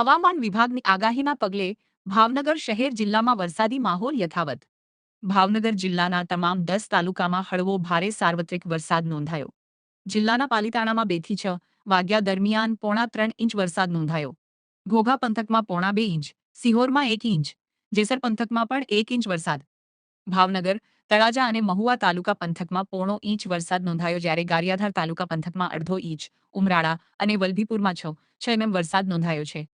હવામાન વિભાગની આગાહીના પગલે ભાવનગર શહેર જિલ્લામાં વરસાદી માહોલ યથાવત. ભાવનગર જિલ્લાના તમામ 10 તાલુકામાં હળવો ભારે સાર્વત્રિક વરસાદ નોંધાયો. જિલ્લાના પાલિતાણામાં 2 થી 6 વાગ્યા દરમિયાન 3.5 ઇંચ વરસાદ નોંધાયો. ઘોઘા પંથકમાં 2.5 ઇંચ, સિહોરમાં 1 ઇંચ, જેસર પંથકમાં પણ 1 ઇંચ વરસાદ. ભાવનગર, તળાજા અને મહુવા તાલુકા પંથકમાં 0.5 ઇંચ વરસાદ નોંધાયો, જ્યારે ગારિયાધાર તાલુકા પંથકમાં 0.5 ઇંચ, ઉમરાળા અને વલભીપુરમાં 6 mm વરસાદ નોંધાયો છે.